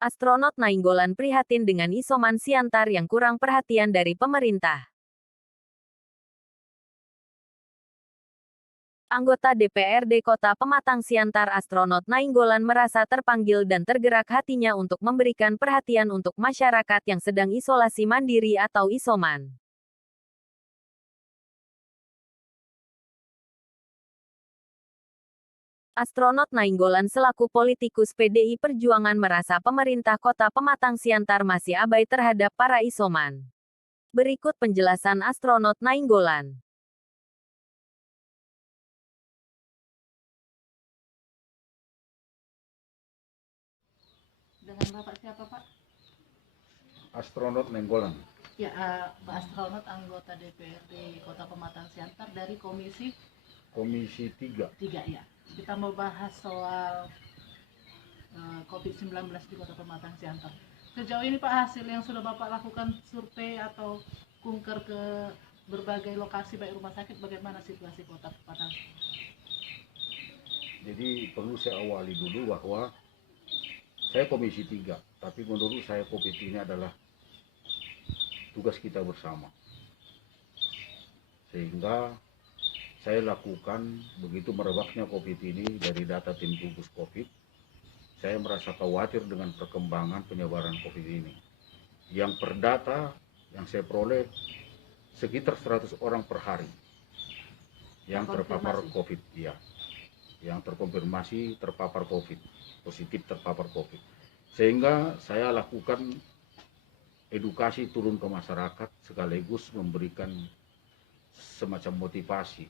Astronot Nainggolan prihatin dengan isoman Siantar yang kurang perhatian dari pemerintah. Anggota DPRD Kota Pematang Siantar Astronot Nainggolan merasa terpanggil dan tergerak hatinya untuk memberikan perhatian untuk masyarakat yang sedang isolasi mandiri atau isoman. Astronot Nainggolan selaku politikus PDI Perjuangan merasa pemerintah Kota Pematang Siantar masih abai terhadap para isoman. Berikut penjelasan Astronot Nainggolan. Dengan Bapak siapa, Pak? Astronot Nainggolan. Ya, Pak Astronot, anggota DPRD Kota Pematang Siantar dari Komisi 3. Ya. Kita mau bahas soal COVID-19 di Kota Pematang Siantar. Sejauh ini Pak, hasil yang sudah Bapak lakukan survei atau kunker ke berbagai lokasi baik rumah sakit, bagaimana situasi Kota Pematang? Jadi perlu saya awali dulu bahwa saya Komisi 3, tapi menurut saya COVID ini adalah tugas kita bersama. Sehingga saya lakukan begitu merebaknya COVID ini dari data tim gugus COVID, saya merasa khawatir dengan perkembangan penyebaran COVID ini. Yang per data yang saya peroleh sekitar 100 orang per hari yang terpapar COVID, ya, yang terkonfirmasi terpapar COVID, positif terpapar COVID. Sehingga saya lakukan edukasi turun ke masyarakat sekaligus memberikan semacam motivasi.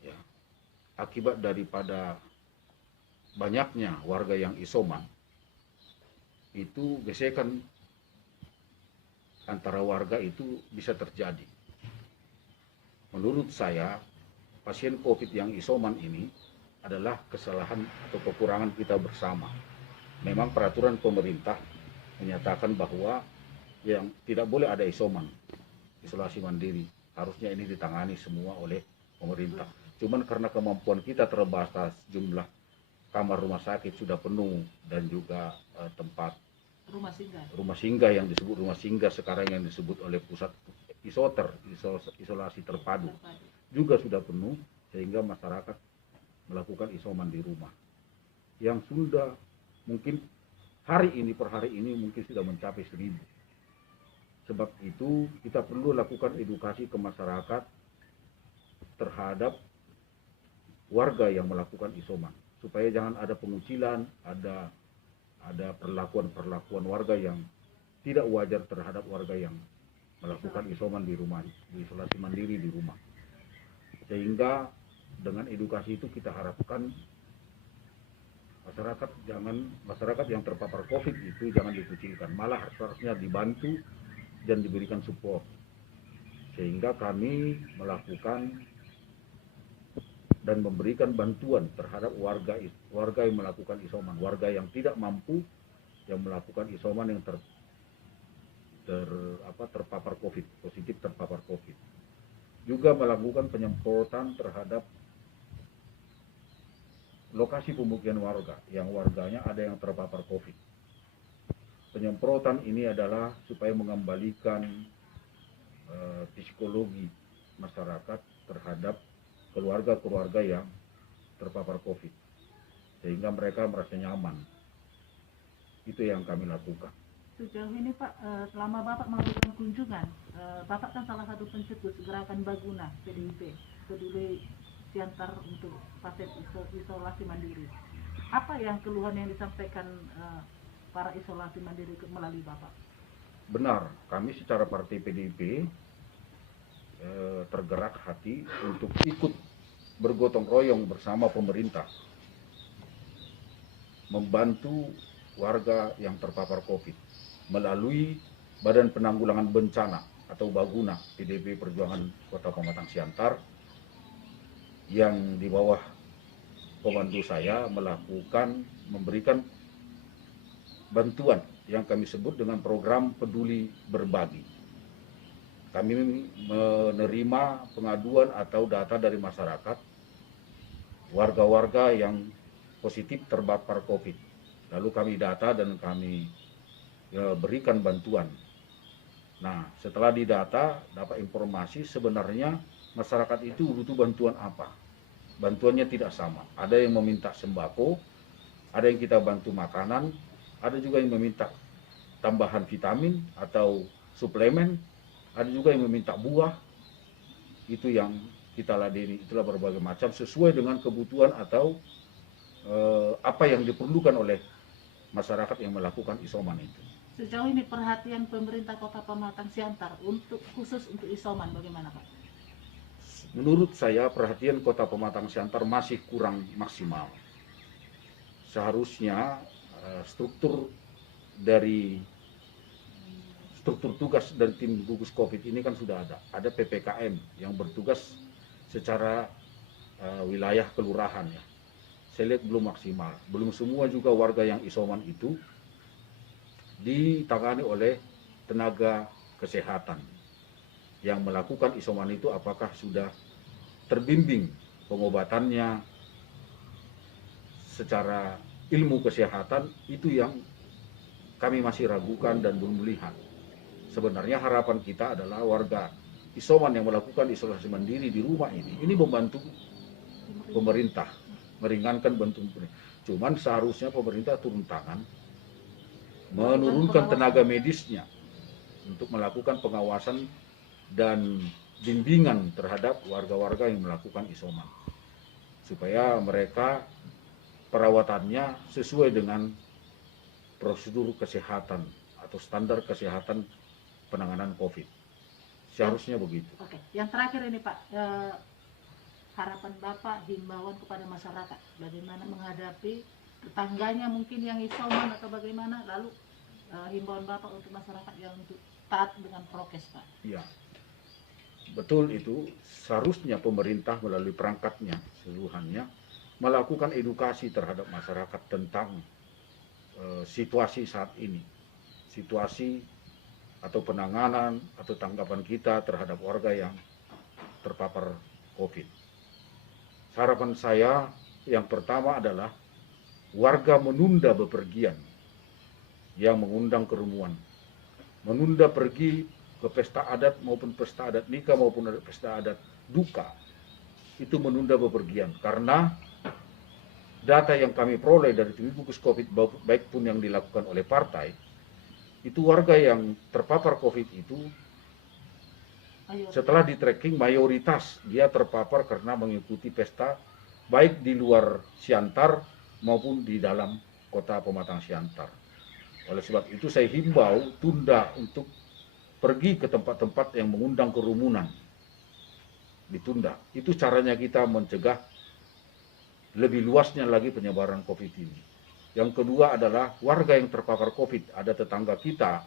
Ya, akibat daripada banyaknya warga yang isoman, itu gesekan antara warga itu bisa terjadi. Menurut saya, pasien COVID yang isoman ini adalah kesalahan atau kekurangan kita bersama. Memang peraturan pemerintah menyatakan bahwa yang tidak boleh ada isolasi mandiri. Harusnya ini ditangani semua oleh pemerintah. Cuman karena kemampuan kita terbatas, jumlah kamar rumah sakit sudah penuh dan juga tempat rumah singgah yang disebut rumah singgah sekarang yang disebut oleh pusat isolasi terpadu juga sudah penuh, sehingga masyarakat melakukan isoman di rumah yang sudah mungkin per hari ini mungkin sudah mencapai 1000. Sebab itu kita perlu lakukan edukasi ke masyarakat terhadap warga yang melakukan isoman, supaya jangan ada pengucilan, ada perlakuan warga yang tidak wajar terhadap warga yang melakukan isoman di rumah, isolasi mandiri di rumah. Sehingga dengan edukasi itu kita harapkan masyarakat yang terpapar COVID itu jangan dikucilkan, malah harusnya dibantu dan diberikan support. Sehingga kami melakukan dan memberikan bantuan terhadap warga yang melakukan isoman, warga yang tidak mampu yang melakukan isoman yang terpapar COVID, positif terpapar COVID. Juga melakukan penyemprotan terhadap lokasi pemukiman warga yang warganya ada yang terpapar COVID. Penyemprotan ini adalah supaya mengembalikan psikologi masyarakat terhadap keluarga-keluarga yang terpapar COVID, sehingga mereka merasa nyaman. Itu yang kami lakukan. Sejauh ini Pak, selama Bapak melakukan kunjungan, Bapak kan salah satu pencetus gerakan Baguna PDIP, Peduli Siantar untuk pasien isolasi mandiri. Apa yang keluhan yang disampaikan para isolasi mandiri melalui Bapak? Benar, kami secara partai PDIP tergerak hati untuk ikut bergotong royong bersama pemerintah membantu warga yang terpapar COVID melalui Badan Penanggulangan Bencana atau Baguna PDIP Perjuangan Kota Pematang Siantar yang di bawah komando saya memberikan bantuan yang kami sebut dengan program peduli berbagi. Kami menerima pengaduan atau data dari masyarakat, warga-warga yang positif terpapar COVID. Lalu kami data dan kami berikan bantuan. Nah, setelah didata, dapat informasi sebenarnya masyarakat itu butuh bantuan apa. Bantuannya tidak sama. Ada yang meminta sembako, ada yang kita bantu makanan, ada juga yang meminta tambahan vitamin atau suplemen, ada juga yang meminta buah. Itu yang kita ladeni, itulah berbagai macam sesuai dengan kebutuhan atau apa yang diperlukan oleh masyarakat yang melakukan isoman itu. Sejauh ini perhatian pemerintah Kota Pematang Siantar khusus untuk isoman bagaimana Pak? Menurut saya perhatian Kota Pematang Siantar masih kurang maksimal. Seharusnya struktur tugas dari tim gugus COVID ini kan sudah ada. Ada PPKM yang bertugas secara wilayah kelurahan ya. Saya lihat belum maksimal. Belum semua juga warga yang isoman itu ditangani oleh tenaga kesehatan yang melakukan isoman itu, apakah sudah terbimbing pengobatannya secara ilmu kesehatan, itu yang kami masih ragukan dan belum melihat. Sebenarnya harapan kita adalah warga isoman yang melakukan isolasi mandiri di rumah ini membantu pemerintah, meringankan bantuan pemerintah. Cuman seharusnya pemerintah turun tangan, menurunkan tenaga medisnya untuk melakukan pengawasan dan bimbingan terhadap warga-warga yang melakukan isoman, supaya mereka perawatannya sesuai dengan prosedur kesehatan atau standar kesehatan penanganan COVID. Seharusnya begitu. Oke, yang terakhir ini Pak, harapan Bapak, himbauan kepada masyarakat bagaimana menghadapi tetangganya mungkin yang isoman atau bagaimana, lalu himbauan Bapak untuk masyarakat yang untuk taat dengan prokes Pak. Iya, betul itu. Seharusnya pemerintah melalui perangkatnya seluruhannya melakukan edukasi terhadap masyarakat tentang situasi saat ini, situasi atau penanganan atau tanggapan kita terhadap warga yang terpapar COVID. Harapan saya yang pertama adalah warga menunda bepergian yang mengundang kerumunan, menunda pergi ke pesta adat maupun pesta adat nikah maupun pesta adat duka, itu menunda bepergian. Karena data yang kami peroleh dari tim gugus COVID, baik pun yang dilakukan oleh partai, itu warga yang terpapar COVID itu setelah di tracking mayoritas dia terpapar karena mengikuti pesta baik di luar Siantar maupun di dalam Kota Pematang Siantar. Oleh sebab itu saya himbau tunda untuk pergi ke tempat-tempat yang mengundang kerumunan. Ditunda. Itu caranya kita mencegah lebih luasnya lagi penyebaran COVID ini. Yang kedua adalah warga yang terpapar COVID, ada tetangga kita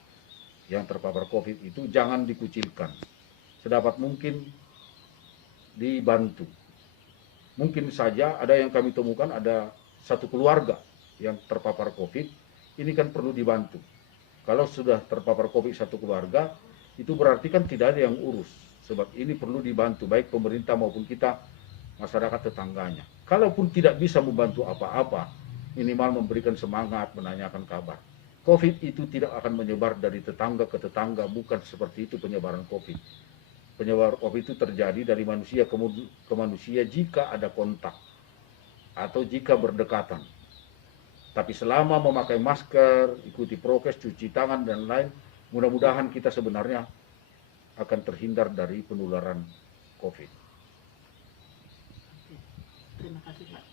yang terpapar COVID itu jangan dikucilkan. Sedapat mungkin dibantu. Mungkin saja ada yang kami temukan ada satu keluarga yang terpapar COVID, ini kan perlu dibantu. Kalau sudah terpapar COVID satu keluarga, itu berarti kan tidak ada yang urus. Sebab ini perlu dibantu, baik pemerintah maupun kita, masyarakat tetangganya. Kalaupun tidak bisa membantu apa-apa, minimal memberikan semangat, menanyakan kabar. COVID itu tidak akan menyebar dari tetangga ke tetangga, bukan seperti itu penyebaran COVID. Penyebaran COVID itu terjadi dari manusia ke manusia jika ada kontak atau jika berdekatan. Tapi selama memakai masker, ikuti prokes, cuci tangan dan lain, mudah-mudahan kita sebenarnya akan terhindar dari penularan COVID. Oke. Terima kasih Pak.